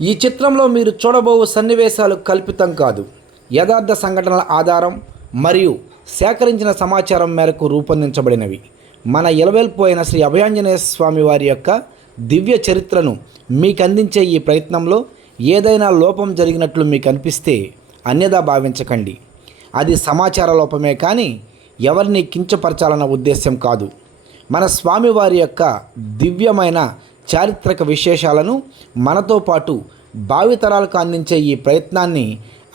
ఈ చిత్రంలో మీరు చూడబోవు సన్నివేశాలు కల్పితం కాదు, యథార్థ సంఘటనల ఆధారం మరియు సేకరించిన సమాచారం మేరకు రూపొందించబడినవి. మన ఇలవేల్పోయిన శ్రీ అభయాంజనేయ స్వామి వారి యొక్క దివ్య చరిత్రను మీకు అందించే ఈ ప్రయత్నంలో ఏదైనా లోపం జరిగినట్లు మీకు అనిపిస్తే అన్యదా భావించకండి. అది సమాచార లోపమే కానీ ఎవరిని కించపరచాలన్న ఉద్దేశం కాదు. మన స్వామివారి యొక్క దివ్యమైన చారిత్రక విశేషాలను మనతో పాటు భావితరాలకు అందించే ఈ ప్రయత్నాన్ని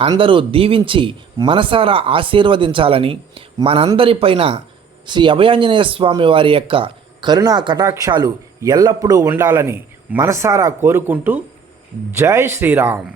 అందరూ దీవించి మనసారా ఆశీర్వదించాలని, మనందరిపైన శ్రీ అభయాంజనేయ స్వామి వారి యొక్క కరుణా కటాక్షాలు ఎల్లప్పుడూ ఉండాలని మనసారా కోరుకుంటూ జై శ్రీరామ్.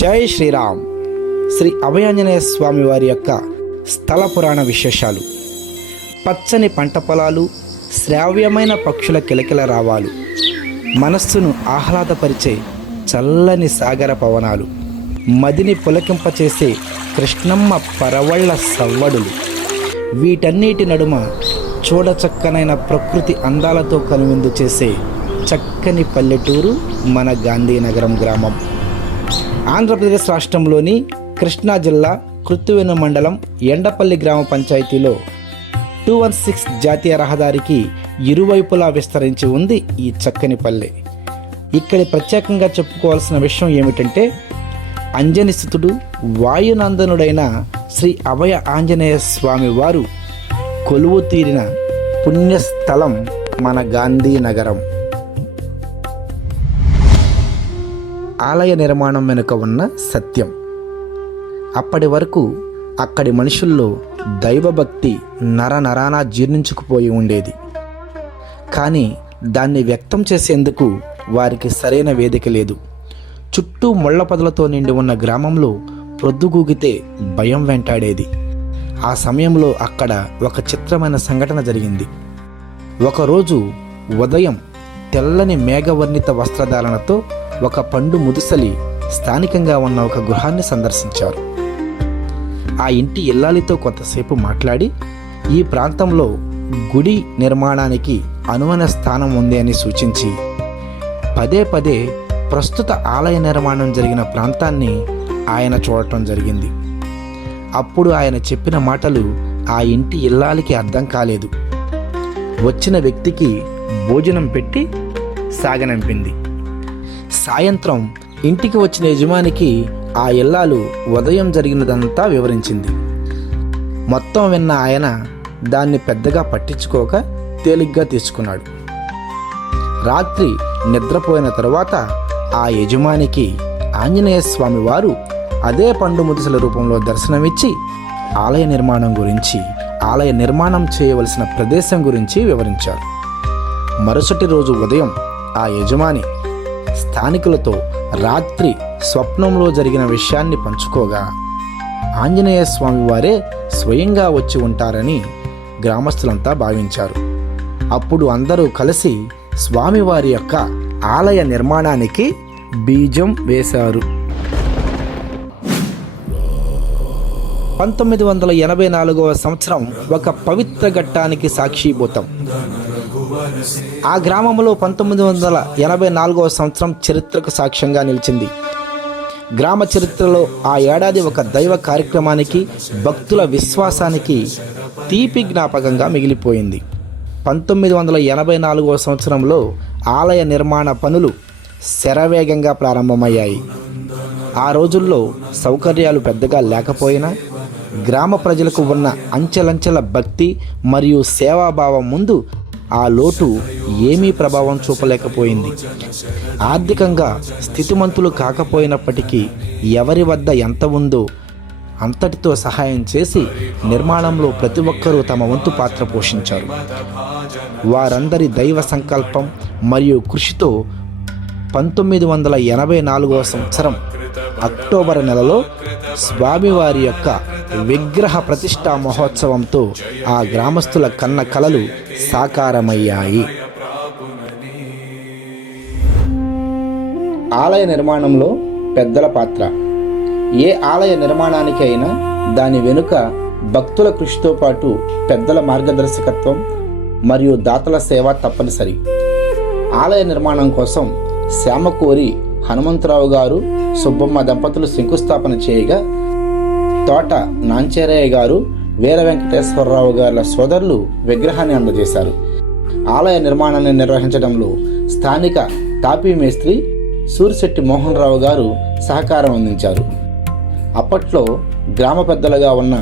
జై శ్రీరామ్. శ్రీ అభయాంజనేయ స్వామి వారి యొక్క స్థల పురాణ విశేషాలు. పచ్చని పంట పొలాలు, శ్రావ్యమైన పక్షుల కిలకిల రావాలు, మనస్సును ఆహ్లాదపరిచే చల్లని సాగర పవనాలు, మదిని పులకింపచేసే కృష్ణమ్మ పరవళ్ల సవ్వడులు, వీటన్నిటి నడుమ చూడచక్కనైన ప్రకృతి అందాలతో కనువిందు చేసే చక్కని పల్లెటూరు మన గాంధీనగరం గ్రామం. ఆంధ్రప్రదేశ్ రాష్ట్రంలోని కృష్ణా జిల్లా కృత్తివేణు మండలం ఎండపల్లి గ్రామ పంచాయతీలో 216 జాతీయ రహదారికి ఇరువైపులా విస్తరించి ఉంది ఈ చక్కని పల్లె. ఇక్కడి ప్రత్యేకంగా చెప్పుకోవాల్సిన విషయం ఏమిటంటే, అంజనిసుతుడు వాయునందనుడైన శ్రీ అభయ ఆంజనేయ స్వామి వారు కొలువు తీరిన పుణ్యస్థలం మన గాంధీనగరం. ఆలయ నిర్మాణం వెనుక ఉన్న సత్యం. అప్పటి వరకు అక్కడి మనుషుల్లో దైవభక్తి నరనరానా జీర్ణించుకుపోయి ఉండేది. కానీ దాన్ని వ్యక్తం చేసేందుకు వారికి సరైన వేదిక లేదు. చుట్టూ ముళ్ళ పొదలతో నిండి ఉన్న గ్రామంలో ప్రొద్దుగూగితే భయం వెంటాడేది. ఆ సమయంలో అక్కడ ఒక చిత్రమైన సంఘటన జరిగింది. ఒకరోజు ఉదయం తెల్లని మేఘవర్ణిత వస్త్రధారణతో ఒక పండు ముదుసలి స్థానికంగా ఉన్న ఒక గృహాన్ని సందర్శించారు. ఆ ఇంటి ఇల్లాలితో కొంతసేపు మాట్లాడి, ఈ ప్రాంతంలో గుడి నిర్మాణానికి అనువైన స్థానం ఉంది అని సూచించి పదే పదే ప్రస్తుత ఆలయ నిర్మాణం జరిగిన ప్రాంతాన్ని ఆయన చూడటం జరిగింది. అప్పుడు ఆయన చెప్పిన మాటలు ఆ ఇంటి ఇల్లాలికి అర్థం కాలేదు. వచ్చిన వ్యక్తికి భోజనం పెట్టి సాగనంపింది. సాయంత్రం ఇంటికి వచ్చిన యజమానికి ఆ ఇల్లాలు ఉదయం జరిగినదంతా వివరించింది. మొత్తం విన్న ఆయన దాన్ని పెద్దగా పట్టించుకోక తేలిగ్గా తీసుకున్నాడు. రాత్రి నిద్రపోయిన తరువాత ఆ యజమానికి ఆంజనేయ స్వామి వారు అదే పండు ముదుసల రూపంలో దర్శనమిచ్చి ఆలయ నిర్మాణం గురించి, ఆలయ నిర్మాణం చేయవలసిన ప్రదేశం గురించి వివరించారు. మరుసటి రోజు ఉదయం ఆ యజమాని స్థానికులతో రాత్రి స్వప్నంలో జరిగిన విషయాన్ని పంచుకోగా, ఆంజనేయ స్వామి వారే స్వయంగా వచ్చి ఉంటారని గ్రామస్తులంతా భావించారు. అప్పుడు అందరూ కలిసి స్వామివారి యొక్క ఆలయ నిర్మాణానికి బీజం వేశారు. 1984వ సంవత్సరం ఒక పవిత్ర ఘట్టానికి సాక్షిభూతం. ఆ గ్రామంలో 1984వ సంవత్సరం చరిత్రకు సాక్ష్యంగా నిలిచింది. గ్రామ చరిత్రలో ఆ ఏడాది ఒక దైవ కార్యక్రమానికి, భక్తుల విశ్వాసానికి తీపి జ్ఞాపకంగా మిగిలిపోయింది. 1984వ సంవత్సరంలో ఆలయ నిర్మాణ పనులు శరవేగంగా ప్రారంభమయ్యాయి. ఆ రోజుల్లో సౌకర్యాలు పెద్దగా లేకపోయినా గ్రామ ప్రజలకు ఉన్న అంచెలంచెల భక్తి మరియు సేవాభావం ముందు ఆ లోటు ఏమీ ప్రభావం చూపలేకపోయింది. ఆర్థికంగా స్థితిమంతులు కాకపోయినప్పటికీ ఎవరి వద్ద ఎంత ఉందో అంతటితో సహాయం చేసి నిర్మాణంలో ప్రతి ఒక్కరూ తమ వంతు పాత్ర పోషించారు. వారందరి దైవ సంకల్పం మరియు కృషితో 1984వ సంవత్సరం అక్టోబర్ నెలలో స్వామివారి యొక్క విగ్రహ ప్రతిష్టా మహోత్సవంతో ఆ గ్రామస్తుల కన్న కలలు సాకారమయ్యాయి. ఆలయ నిర్మాణంలో పెద్దల పాత్ర. ఏ ఆలయ నిర్మాణానికి అయినా దాని వెనుక భక్తుల కృషితో పాటు పెద్దల మార్గదర్శకత్వం మరియు దాతల సేవ తప్పనిసరి. ఆలయ నిర్మాణం కోసం శ్యామకూరి హనుమంతరావు గారు, సుబ్బమ్మ దంపతులు శంకుస్థాపన చేయగా, తోట నాంచేరయ్య గారు, వీర వెంకటేశ్వరరావు గారుల సోదరులు విగ్రహాన్ని అందజేశారు. ఆలయ నిర్మాణాన్ని నిర్వహించడంలో స్థానిక టాపీ మేస్త్రి సూరిశెట్టి మోహన్ రావు గారు సహకారం అందించారు. అప్పట్లో గ్రామ పెద్దలుగా ఉన్న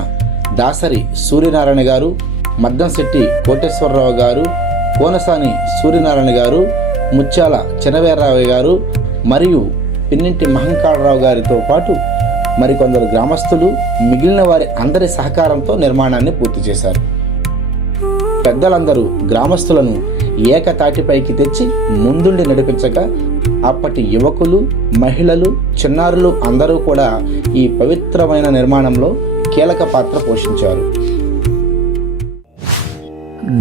దాసరి సూర్యనారాయణ గారు, మద్దంశెట్టి కోటేశ్వరరావు గారు, కోనసాని సూర్యనారాయణ గారు, ముత్యాల చినవీరరావు గారు మరియు పిన్నింటి మహంకాళరావు గారితో పాటు మరికొందరు గ్రామస్తులు, మిగిలిన వారి అందరి సహకారంతో నిర్మాణాన్ని పూర్తి చేశారు. పెద్దలందరూ గ్రామస్తులను ఏకతాటిపైకి తెచ్చి ముందుండి నడిపించగా అప్పటి యువకులు, మహిళలు, చిన్నారులు అందరూ కూడా ఈ పవిత్రమైన నిర్మాణంలో కీలక పాత్ర పోషించారు.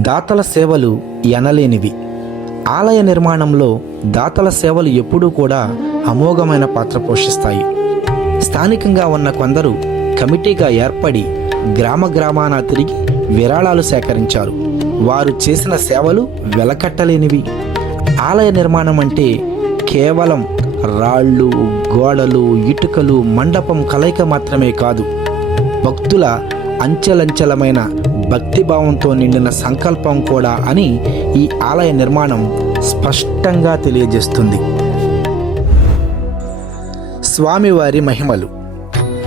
దాతల సేవలు ఎనలేనివి. ఆలయ నిర్మాణంలో దాతల సేవలు ఎప్పుడూ కూడా అమోఘమైన పాత్ర పోషిస్తాయి. స్థానికంగా ఉన్న కొందరు కమిటీగా ఏర్పడి గ్రామాన తిరిగి విరాళాలు సేకరించారు. వారు చేసిన సేవలు వెలకట్టలేనివి. ఆలయ నిర్మాణం అంటే కేవలం రాళ్ళు, గోడలు, ఇటుకలు, మండపం కలయిక మాత్రమే కాదు, భక్తుల అంచెలంచెలమైన భక్తిభావంతో నిండిన సంకల్పం కూడా అని ఈ ఆలయ నిర్మాణం స్పష్టంగా తెలియజేస్తుంది. స్వామివారి మహిమలు.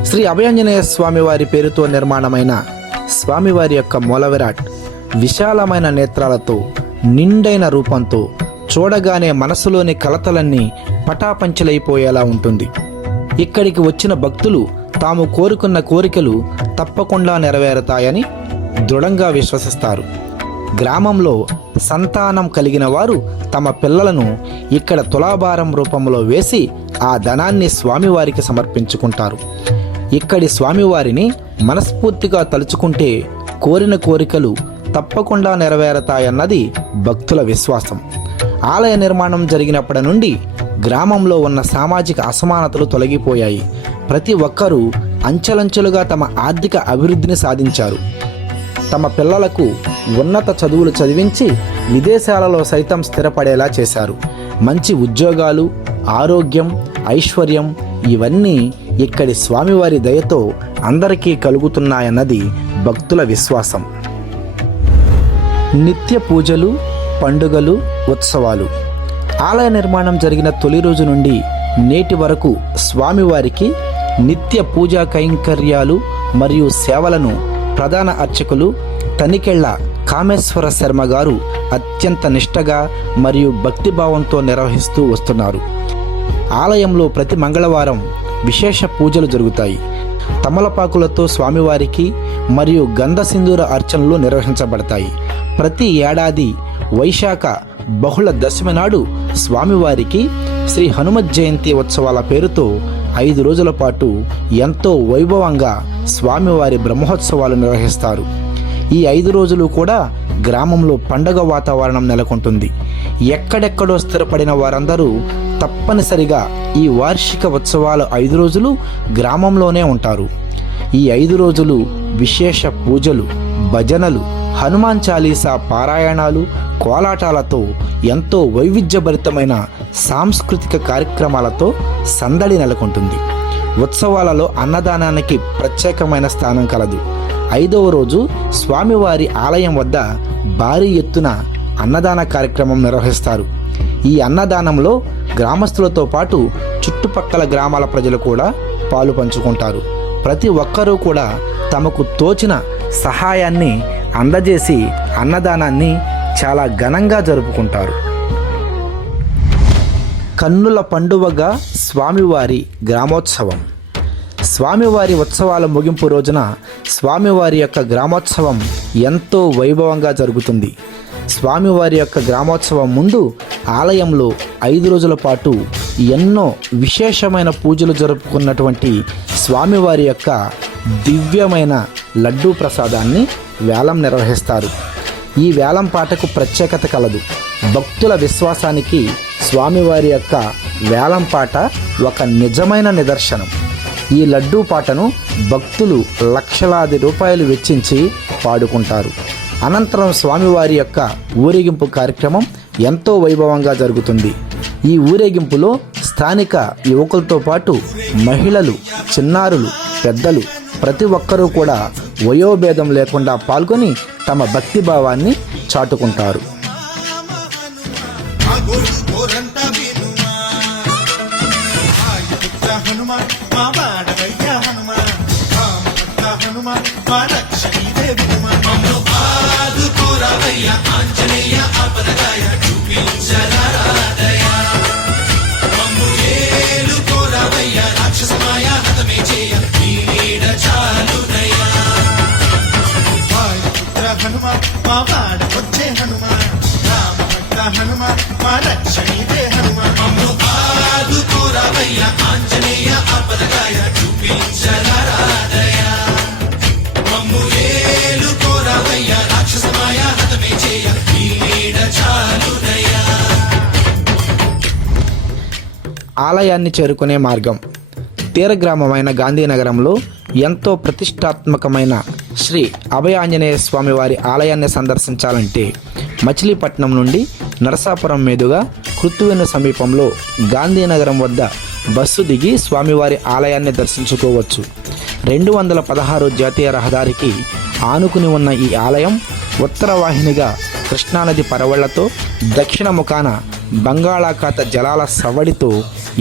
శ్రీ అభయాంజనేయ స్వామివారి పేరుతో నిర్మాణమైన స్వామివారి యొక్క మూలవిరాట్ విశాలమైన నేత్రాలతో, నిండైన రూపంతో చూడగానే మనసులోని కలతలన్నీ పటాపంచలైపోయేలా ఉంటుంది. ఇక్కడికి వచ్చిన భక్తులు తాము కోరుకున్న కోరికలు తప్పకుండా నెరవేరుతాయని దృఢంగా విశ్వసిస్తారు. గ్రామంలో సంతానం కలిగిన వారు తమ పిల్లలను ఇక్కడ తులాభారం రూపంలో వేసి ఆ ధనాన్ని స్వామివారికి సమర్పించుకుంటారు. ఇక్కడి స్వామివారిని మనస్ఫూర్తిగా తలుచుకుంటే కోరిన కోరికలు తప్పకుండా నెరవేరుతాయన్నది భక్తుల విశ్వాసం. ఆలయ నిర్మాణం జరిగినప్పటి నుండి గ్రామంలో ఉన్న సామాజిక అసమానతలు తొలగిపోయాయి. ప్రతి ఒక్కరూ అంచెలంచెలుగా తమ ఆర్థిక అభివృద్ధిని సాధించారు. తమ పిల్లలకు ఉన్నత చదువులు చదివించి విదేశాలలో సైతం స్థిరపడేలా చేశారు. మంచి ఉద్యోగాలు, ఆరోగ్యం, ఐశ్వర్యం ఇవన్నీ ఇక్కడి స్వామివారి దయతో అందరికీ కలుగుతున్నాయన్నది భక్తుల విశ్వాసం. నిత్య పూజలు, పండుగలు, ఉత్సవాలు. ఆలయ నిర్మాణం జరిగిన తొలి రోజు నుండి నేటి వరకు స్వామివారికి నిత్య పూజా కైంకర్యాలు మరియు సేవలను ప్రధాన అర్చకులు తనికెళ్ల కామేశ్వర శర్మ గారు అత్యంత నిష్టగా మరియు భక్తిభావంతో నిర్వహిస్తూ వస్తున్నారు. ఆలయంలో ప్రతి మంగళవారం విశేష పూజలు జరుగుతాయి. తమలపాకులతో స్వామివారికి మరియు గంధ సింధూర అర్చనలు నిర్వహించబడతాయి. ప్రతి ఏడాది వైశాఖ బహుళ దశమి నాడు స్వామివారికి శ్రీ హనుమత్ జయంతి ఉత్సవాల పేరుతో 5 రోజుల పాటు ఎంతో వైభవంగా స్వామివారి బ్రహ్మోత్సవాలు నిర్వహిస్తారు. ఈ 5 రోజులు కూడా గ్రామంలో పండగ వాతావరణం నెలకొంటుంది. ఎక్కడెక్కడో స్థిరపడిన వారందరూ తప్పనిసరిగా ఈ వార్షిక ఉత్సవాల 5 రోజులు గ్రామంలోనే ఉంటారు. ఈ 5 రోజులు విశేష పూజలు, భజనలు, హనుమాన్ చాలీసా పారాయణాలు, కోలాటాలతో ఎంతో వైవిధ్యభరితమైన సాంస్కృతిక కార్యక్రమాలతో సందడి నెలకొంటుంది. ఉత్సవాలలో అన్నదానానికి ప్రత్యేకమైన స్థానం కలదు. 5వ రోజు స్వామివారి ఆలయం వద్ద భారీ ఎత్తున అన్నదాన కార్యక్రమం నిర్వహిస్తారు. ఈ అన్నదానంలో గ్రామస్తులతో పాటు చుట్టుపక్కల గ్రామాల ప్రజలు కూడా పాలు పంచుకుంటారు. ప్రతి ఒక్కరూ కూడా తమకు తోచిన సహాయాన్ని అందజేసి అన్నదానాన్ని చాలా ఘనంగా జరుపుకుంటారు. కన్నుల పండువగా స్వామివారి గ్రామోత్సవం. స్వామివారి ఉత్సవాల ముగింపు రోజున స్వామివారి యొక్క గ్రామోత్సవం ఎంతో వైభవంగా జరుగుతుంది. స్వామివారి యొక్క గ్రామోత్సవం ముందు ఆలయంలో 5 రోజుల పాటు ఎన్నో విశేషమైన పూజలు జరుపుకున్నటువంటి స్వామివారి యొక్క దివ్యమైన లడ్డూ ప్రసాదాన్ని వేలం నిర్వహిస్తారు. ఈ వేలం పాటకు ప్రత్యేకత కలదు. భక్తుల విశ్వాసానికి స్వామివారి యొక్క వేలం పాట ఒక నిజమైన నిదర్శనం. ఈ లడ్డూ పాటను భక్తులు లక్షలాది రూపాయలు వెచ్చించి పాడుకుంటారు. అనంతరం స్వామివారి యొక్క ఊరేగింపు కార్యక్రమం ఎంతో వైభవంగా జరుగుతుంది. ఈ ఊరేగింపులో స్థానిక యువకులతో పాటు మహిళలు, చిన్నారులు, పెద్దలు ప్రతి ఒక్కరూ కూడా వయోభేదం లేకుండా పాల్గొని తమ భక్తిభావాన్ని చాటుకుంటారు. ఆలయాన్ని చేరుకునే మార్గం. తీరగ్రామమైన గాంధీనగరంలో ఎంతో ప్రతిష్టాత్మకమైన శ్రీ అభయాంజనేయ స్వామి వారి ఆలయాన్ని సందర్శించాలంటే మచిలీపట్నం నుండి నరసాపురం మీదుగా కృత్తివెన్ను సమీపంలో గాంధీనగరం వద్ద బస్సు దిగి స్వామివారి ఆలయాన్ని దర్శించుకోవచ్చు. 216 జాతీయ రహదారికి ఆనుకుని ఉన్న ఈ ఆలయం ఉత్తర వాహినిగా కృష్ణానది పరవళ్లతో, దక్షిణ ముఖాన బంగాళాఖాత జలాల సవడితో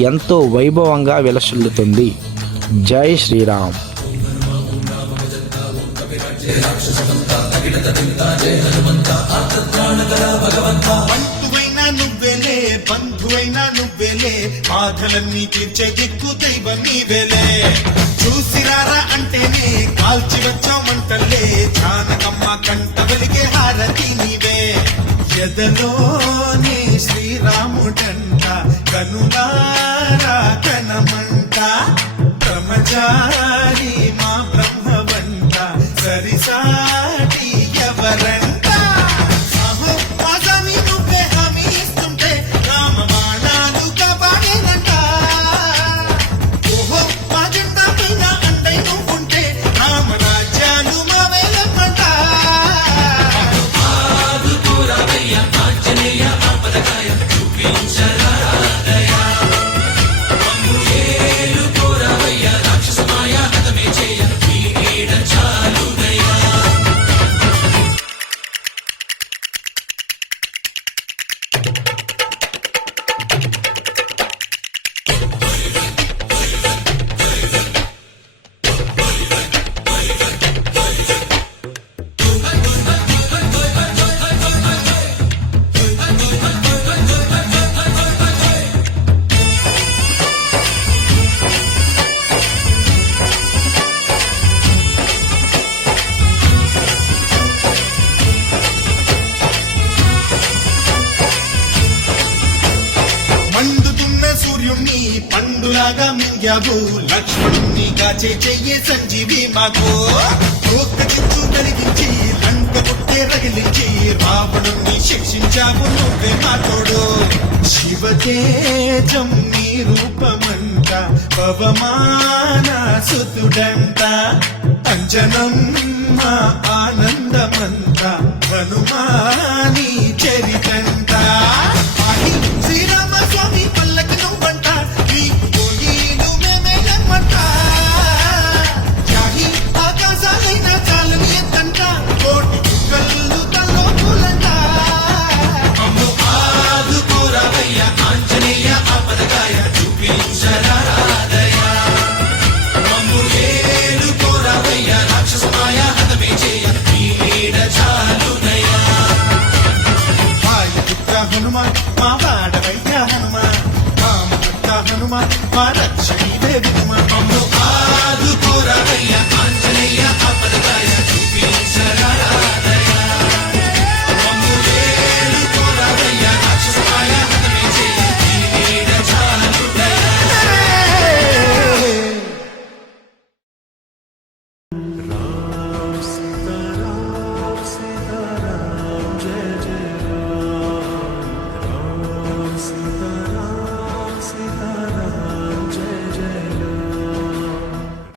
ఎంతో వైభవంగా విలసిల్లుతుంది. జై శ్రీరామ్. నువ్వెలే బంధువైనా నువ్వెలే, బాధలన్నీ తీర్చే దిక్కు దైవం నీవెలే. చూసిరారా అంటేనే కాల్చి వచ్చామంటలే, జానకమ్మ కంట వెలిగే హారతి నీవే. ఎదలోనే శ్రీరాముడంట, కనులారా కనమంట, బ్రహ్మచారి మా బ్రహ్మవంట, సరిసాటి ఎవరంట. పండులాగా మింగావు లక్ష్మణుని కాచే చెయ్యే సంజీవి మాకు. ఒక్క చిచ్చు కలిగించి లంక పుట్టే రగిలించి రావణుని శిక్షించావు నువ్వే మా తోడు. శివతేజం నీ రూపమంట, పవమాన సుతుడంట, అంజనం మా ఆనందమంత, హనుమాని చరితంట. శ్రీరామ స్వామి పల్లకి నువ్వంట, నీకు పోయిను మేమేలమ్మంట. జాహి ఆకాశాలైన చాలని ఎత్తంట, కోటి కుక్కలు తల్లో పూలంట. అమ్ము ఆదుకోరావయ్య ఆంజనేయ ఆపదగాయ, చూపించరాదయ. అమ్ము ఏలుకోరావయ్య రాక్షసమాయ, హతమే చేయ నీ నీడ చాలునయ్యా. వాయుపుత్ర హనుమాన్ మా వాడవయ్య హనుమాన్, రామపుత్ర హనుమాన్ మా రక్షణీవే వినుమాన్. అమ్ము ఆదుకోరావయ్య